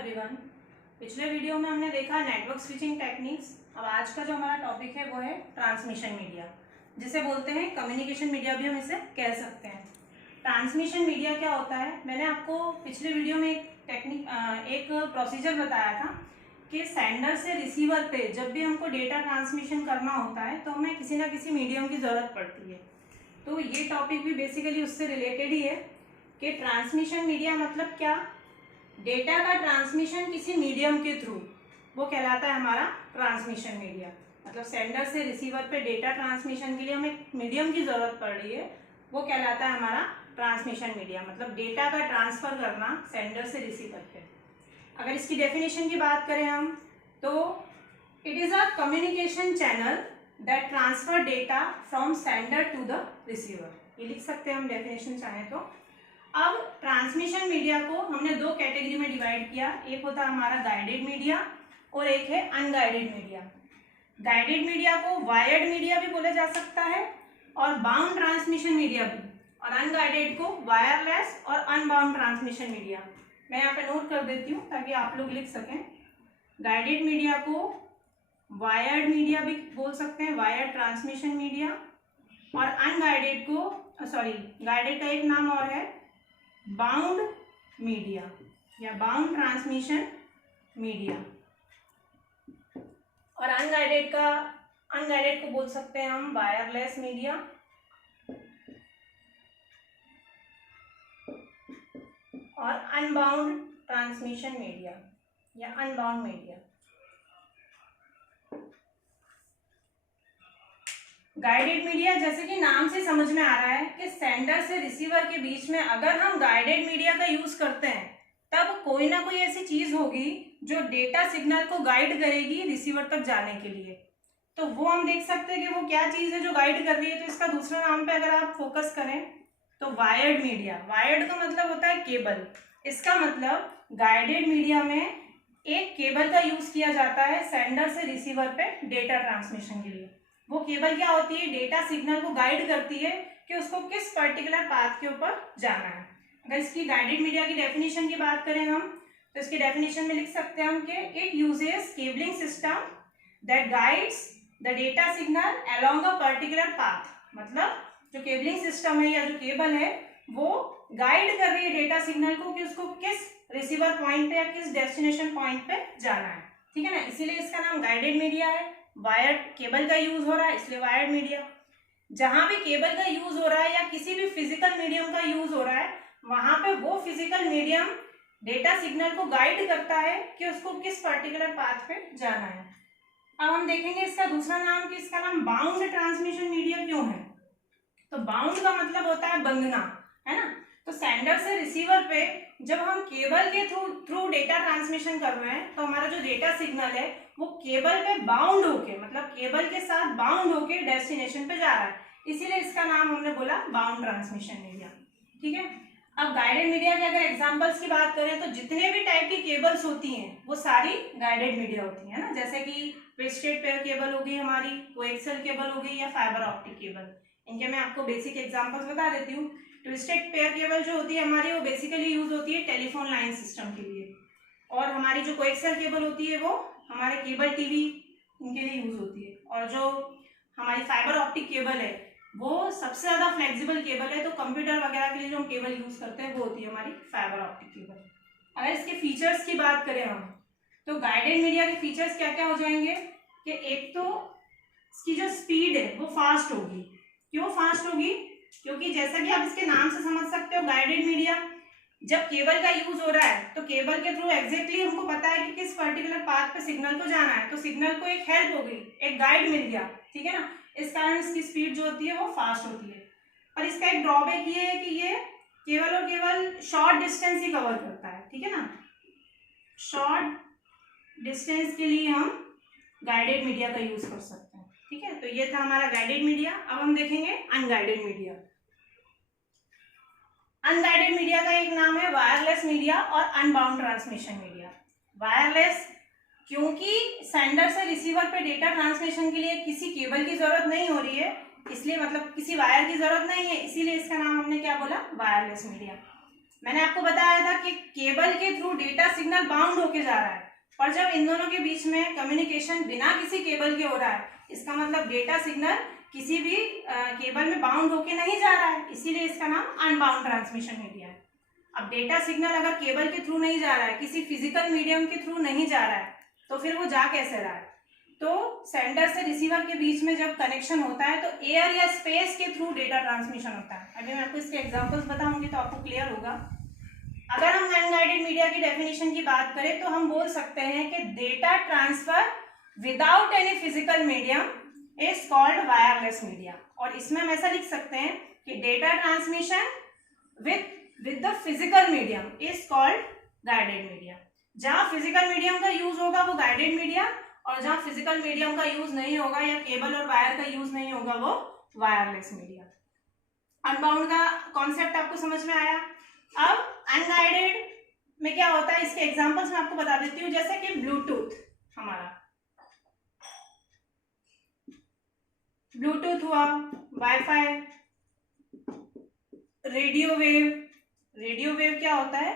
Everyone. पिछले video में हमने देखा नेटवर्क स्विचिंग टेक्निक्स। अब आज का जो हमारा टॉपिक है वो है ट्रांसमिशन मीडिया, जिसे बोलते हैं कम्युनिकेशन मीडिया भी हम इसे कह सकते हैं। ट्रांसमिशन मीडिया क्या होता है, मैंने आपको पिछले वीडियो में एक प्रोसीजर बताया था कि सेंडर से रिसीवर पे जब भी हमको डेटा ट्रांसमिशन करना होता है तो हमें किसी ना किसी मीडियम की ज़रूरत पड़ती है। तो ये टॉपिक भी बेसिकली उससे रिलेटेड ही है कि ट्रांसमिशन मीडिया मतलब क्या, डेटा का ट्रांसमिशन किसी मीडियम के थ्रू, वो कहलाता है हमारा ट्रांसमिशन मीडिया। मतलब सेंडर से रिसीवर पे डेटा ट्रांसमिशन के लिए हमें मीडियम की ज़रूरत पड़ रही है, वो कहलाता है हमारा ट्रांसमिशन मीडिया। मतलब डेटा का ट्रांसफ़र करना सेंडर से रिसीवर पे। अगर इसकी डेफिनेशन की बात करें हम तो it is a communication channel that transfer data from sender to the receiver. ये लिख सकते हैं हम डेफिनेशन चाहें तो। अब ट्रांसमिशन मीडिया को हमने दो कैटेगरी में डिवाइड किया, एक होता है हमारा गाइडेड मीडिया और एक है अनगाइडेड मीडिया। गाइडेड मीडिया को वायर्ड मीडिया भी बोला जा सकता है और बाउंड ट्रांसमिशन मीडिया भी, और अनगाइडेड को वायरलेस और अनबाउंड ट्रांसमिशन मीडिया। मैं यहाँ पे नोट कर देती हूँ ताकि आप लोग लिख सकें। गाइडेड मीडिया को वायर्ड मीडिया भी बोल सकते हैं, वायर्ड ट्रांसमिशन मीडिया, और अनगाइडेड को गाइडेड का एक नाम और है बाउंड मीडिया या बाउंड ट्रांसमिशन मीडिया। और अनगाइडेड को बोल सकते हैं हम वायरलेस मीडिया और अनबाउंड ट्रांसमिशन मीडिया या अनबाउंड मीडिया। गाइडेड मीडिया, जैसे कि नाम से समझ में आ रहा है कि सेंडर से रिसीवर के बीच में अगर हम गाइडेड मीडिया का यूज करते हैं तब कोई ना कोई ऐसी चीज होगी जो डेटा सिग्नल को गाइड करेगी रिसीवर तक जाने के लिए। तो वो हम देख सकते हैं कि वो क्या चीज है जो गाइड कर रही है। तो इसका दूसरा नाम पे अगर आप फोकस करें तो वायर्ड मीडिया। वायर्ड का मतलब होता है केबल। इसका मतलब गाइडेड मीडिया में एक केबल का यूज किया जाता है सेंडर से रिसीवर पे डेटा ट्रांसमिशन के लिए। वो केबल क्या होती है, डेटा सिग्नल को गाइड करती है कि उसको किस पर्टिकुलर पाथ के ऊपर जाना है। अगर इसकी गाइडेड मीडिया की डेफिनेशन की बात करें हम तो इसकी डेफिनेशन में लिख सकते हैं हम कि it uses cabling system that guides the data signal along a particular path. मतलब जो केबलिंग सिस्टम है या जो केबल है वो गाइड कर रही है डेटा सिग्नल को कि उसको किस रिसीवर पॉइंट पे या किस डेस्टिनेशन पॉइंट पे जाना है। ठीक है ना, इसीलिए इसका नाम गाइडेड मीडिया है। वायर्ड केबल का यूज हो रहा है इसलिए वायर्ड मीडिया। जहां भी केबल का यूज हो रहा है या किसी भी फिजिकल मीडियम का यूज हो रहा है वहां पे वो फिजिकल मीडियम डेटा सिग्नल को गाइड करता है कि उसको किस पर्टिकुलर पाथ पे जाना है। अब हम देखेंगे इसका दूसरा नाम कि इसका नाम बाउंड ट्रांसमिशन मीडिया क्यों है। तो बाउंड का मतलब होता है बंधना, है ना। तो सेंडर से रिसीवर पे जब हम केबल के थ्रू डेटा ट्रांसमिशन कर रहे हैं तो हमारा जो डेटा सिग्नल है वो केबल पे बाउंड होके, मतलब केबल के साथ बाउंड होके डेस्टिनेशन पे जा रहा है, इसीलिए इसका नाम हमने बोला बाउंड ट्रांसमिशन मीडिया। ठीक है। अब गाइडेड मीडिया के अगर एग्जांपल्स की बात करें तो जितने भी टाइप की केबल्स होती हैं वो सारी गाइडेड मीडिया होती है ना। जैसे कि ट्विस्टेड पेयर केबल हो गई हमारी, कोएक्सियल केबल हो गई या फाइबर ऑप्टिक केबल। इनके मैं आपको बेसिक एग्जांपल्स बता देती हूँ। ट्विस्टेड पेयर केबल जो होती है हमारी वो बेसिकली यूज होती है टेलीफोन लाइन सिस्टम के लिए, और हमारी जो कोएक्सियल केबल होती है वो हमारे केबल टीवी इनके लिए यूज होती है। और जो हमारी फाइबर ऑप्टिक केबल है वो सबसे ज़्यादा फ्लेक्सिबल केबल है, तो कंप्यूटर वगैरह के लिए जो हम केबल यूज करते हैं वो होती है हमारी फाइबर ऑप्टिक केबल। अगर इसके फीचर्स की बात करें हम तो गाइडेड मीडिया के फीचर्स क्या क्या हो जाएंगे कि एक तो इसकी जो स्पीड है वो फास्ट होगी। क्यों फास्ट होगी, क्योंकि जैसा कि आप इसके नाम से समझ सकते हो गाइडेड मीडिया जब केबल का यूज हो रहा है तो केबल के थ्रू एग्जैक्टली हमको पता है कि किस पर्टिकुलर पाथ पे सिग्नल को जाना है, तो सिग्नल को एक हेल्प हो गई, एक गाइड मिल गया। ठीक है ना, इस कारण इसकी स्पीड जो होती है वो फास्ट होती है। और इसका एक ड्रॉबैक ये है कि ये केवल और केवल शॉर्ट डिस्टेंस ही कवर करता है। ठीक है ना, शॉर्ट डिस्टेंस के लिए हम गाइडेड मीडिया का यूज कर सकते हैं। ठीक है, तो ये था हमारा गाइडेड मीडिया। अब हम देखेंगे अनगाइडेड मीडिया। अनगाइडेड मीडिया का एक नाम है वायरलेस मीडिया और अनबाउंड ट्रांसमिशन मीडिया। वायरलेस क्योंकि सेंडर से रिसीवर पे डेटा ट्रांसमिशन के लिए किसी केबल की जरूरत नहीं हो रही है, इसलिए मतलब किसी वायर की जरूरत नहीं है, इसीलिए इसका नाम हमने क्या बोला, वायरलेस मीडिया। मैंने आपको बताया था कि केबल के थ्रू डेटा सिग्नल बाउंड होके जा रहा है, पर जब इन दोनों के बीच में कम्युनिकेशन बिना किसी केबल के हो रहा है, इसका मतलब डेटा सिग्नल किसी भी केबल में बाउंड होके नहीं जा रहा है, इसीलिए इसका नाम अनबाउंड ट्रांसमिशन मीडिया है। अब डेटा सिग्नल अगर केबल के थ्रू नहीं जा रहा है, किसी फिजिकल मीडियम के थ्रू नहीं जा रहा है, तो फिर वो जा कैसे रहा है? तो सेंडर से रिसीवर के बीच में जब कनेक्शन होता है तो एयर या स्पेस के थ्रू डेटा ट्रांसमिशन होता है। अभी मैं आपको इसके एग्जांपल्स बताऊंगी तो आपको क्लियर होगा। अगर हम अनगाइडेड मीडिया की डेफिनेशन की बात करें तो हम बोल सकते हैं कि data transfer without any physical medium is called wireless media. और इसमें हम ऐसा लिख सकते हैं कि data transmission with the physical medium is called guided media. जहां फिजिकल मीडियम का यूज होगा वो गाइडेड मीडिया, और जहां फिजिकल मीडियम का यूज नहीं होगा या केबल और वायर का यूज नहीं होगा वो वायरलेस मीडिया। अनबाउंड का कॉन्सेप्ट आपको समझ में आया। अब अनगाइडेड में क्या होता है, इसके एग्जांपल्स मैं आपको बता देती हूँ। जैसे कि ब्लूटूथ, हमारा ब्लूटूथ हुआ, wifi, radio wave. Radio wave क्या होता है?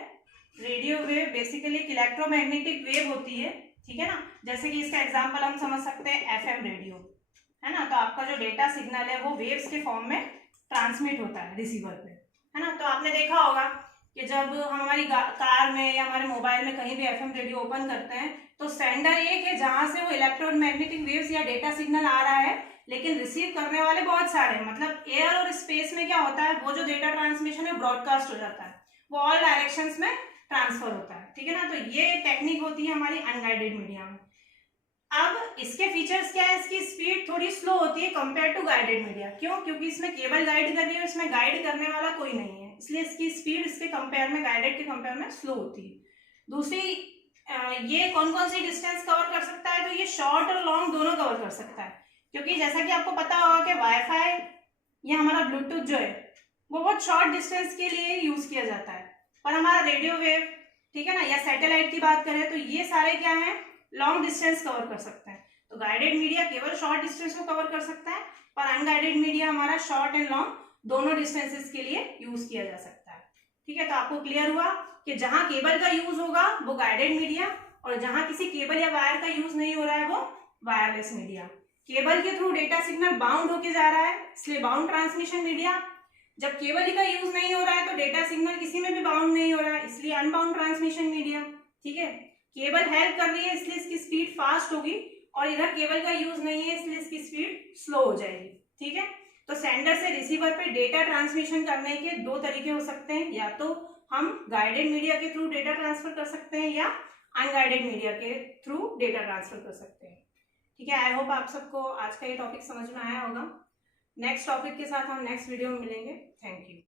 रेडियो वेव बेसिकली एक इलेक्ट्रोमैग्नेटिक वेव होती है, ठीक है ना। जैसे कि इसका एग्जांपल हम समझ सकते हैं एफएम रेडियो, है ना। तो आपका जो डेटा सिग्नल है वो वेव्स के फॉर्म में ट्रांसमिट होता है रिसीवर पे, है ना। तो आपने देखा होगा कि जब हम हमारी कार में या हमारे मोबाइल में कहीं भी एफएम रेडियो ओपन करते हैं तो सेंडर एक है जहां से वो इलेक्ट्रोमैग्नेटिक वेव्स या डेटा सिग्नल आ रहा है, लेकिन रिसीव करने वाले बहुत सारे हैं। मतलब एयर और स्पेस में क्या होता है, वो जो डेटा ट्रांसमिशन है ब्रॉडकास्ट हो जाता है, वो ऑल डायरेक्शंस में ट्रांसफर होता है, ठीक है ना। तो ये टेक्निक होती है हमारी अनगाइडेड मीडिया में। अब इसके फीचर्स क्या है, इसकी स्पीड थोड़ी स्लो होती है कंपेयर टू गाइडेड मीडिया। क्यों? क्योंकि इसमें केबल गाइड कर रही है, इसमें गाइड करने वाला कोई नहीं है, इसलिए इसकी स्पीड इसके कंपेयर में, गाइडेड के कंपेयर में स्लो होती है। दूसरी, ये कौन कौन सी डिस्टेंस कवर कर सकता है? तो ये शॉर्ट और लॉन्ग दोनों कवर कर सकता है, क्योंकि जैसा कि आपको पता होगा कि वाईफाई या हमारा ब्लूटूथ जो है वो बहुत शॉर्ट डिस्टेंस के लिए यूज किया जाता है, पर हमारा रेडियो वेव, ठीक है ना, या सैटेलाइट की बात करें तो ये सारे क्या है, लॉन्ग डिस्टेंस कवर कर सकते हैं। तो गाइडेड मीडिया केवल शॉर्ट डिस्टेंस को कवर कर सकता है, पर अनगाइडेड मीडिया हमारा शॉर्ट एंड लॉन्ग दोनों डिस्टेंसेस के लिए यूज किया जा सकता है, ठीक है। तो आपको क्लियर हुआ कि जहां केबल का यूज होगा वो गाइडेड मीडिया, और जहां किसी केबल या वायर का यूज नहीं हो रहा है वो वायरलेस मीडिया। केबल के थ्रू डेटा सिग्नल बाउंड होके जा रहा है, इसलिए बाउंड ट्रांसमिशन मीडिया। जब केबल का यूज नहीं हो रहा है तो डेटा सिग्नल किसी में भी बाउंड नहीं हो रहा है, इसलिए अनबाउंड ट्रांसमिशन मीडिया, ठीक है। केबल हेल्प कर रही है इसलिए इसकी स्पीड फास्ट होगी, और इधर केबल का यूज नहीं है इसलिए इसकी स्पीड स्लो हो जाएगी, ठीक है। तो सेंडर से रिसीवर पे डेटा ट्रांसमिशन करने के दो तरीके हो सकते हैं, या तो हम गाइडेड मीडिया के थ्रू डेटा ट्रांसफर कर सकते हैं या अनगाइडेड मीडिया के थ्रू डेटा ट्रांसफर कर सकते हैं, ठीक है। आई होप आप सबको आज का ये टॉपिक समझ में आया होगा। नेक्स्ट टॉपिक के साथ हम नेक्स्ट वीडियो में मिलेंगे। Thank you.